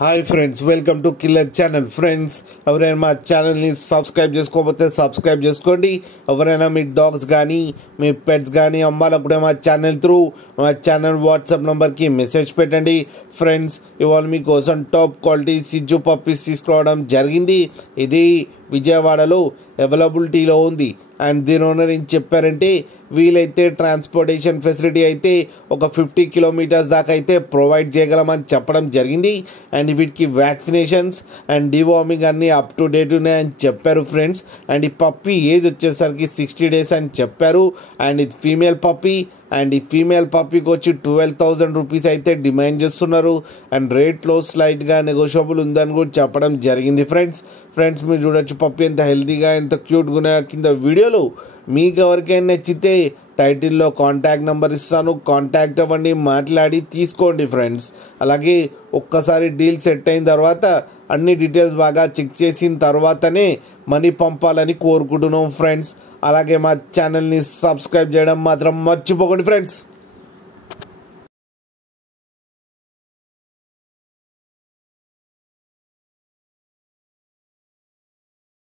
Hi friends, welcome to killer channel. Friends, ఎవరైనా మా ఛానల్ని సబ్స్క్రైబ్ చేసుకోకపోతే సబ్స్క్రైబ్ చేసుకోండి. ఎవరైనా మీ డాగ్స్ కానీ మీ పెట్స్ కానీ అమ్మాలనుకుంటే మా ఛానల్ వాట్సాప్ నెంబర్కి మెసేజ్ పెట్టండి. ఫ్రెండ్స్, ఇవాళ మీకోసం టాప్ క్వాలిటీ సిజ్జు పప్పీస్ తీసుకురావడం జరిగింది. ఇది విజయవాడలో అవైలబిలిటీలో ఉంది. అండ్ దీని ఓనర్ ఏం చెప్పారంటే, వీలైతే ట్రాన్స్పోర్టేషన్ ఫెసిలిటీ అయితే ఒక 50 కిలోమీటర్స్ దాకా అయితే ప్రొవైడ్ చేయగలమని చెప్పడం జరిగింది. అండ్ వీటికి వ్యాక్సినేషన్స్ అండ్ డివార్మింగ్ అన్నీ అప్ టు డేట్ ఉన్నాయని చెప్పారు ఫ్రెండ్స్. అండ్ ఈ పప్పీ ఏజ్ వచ్చేసరికి 60 days అని చెప్పారు. అండ్ ఇది ఫీమేల్ పప్పీ. అండ్ ఈ ఫీమేల్ పప్పీకి వచ్చి 12,000 రూపీస్ అయితే డిమాండ్ చేస్తున్నారు. అండ్ రేట్లో స్లైట్గా నెగోషియబుల్ ఉందని కూడా చెప్పడం జరిగింది. ఫ్రెండ్స్ మీరు చూడొచ్చు పప్పీ ఎంత హెల్తీగా ఎంత క్యూట్గా ఉన్నాయో. కింద వీడియోలో మీకు ఎవరికైనా నచ్చితే టైటిల్లో కాంటాక్ట్ నెంబర్ ఇస్తాను, కాంటాక్ట్ అవ్వండి, మాట్లాడి తీసుకోండి ఫ్రెండ్స్. అలాగే ఒక్కసారి డీల్ సెట్ అయిన తర్వాత అన్ని డీటెయిల్స్ బాగా చెక్ చేసిన తర్వాతనే మనీ పంపాలని కోరుకుంటున్నాం ఫ్రెండ్స్. అలాగే మా ఛానల్ని సబ్స్క్రైబ్ చేయడం మాత్రం మర్చిపోకండి ఫ్రెండ్స్.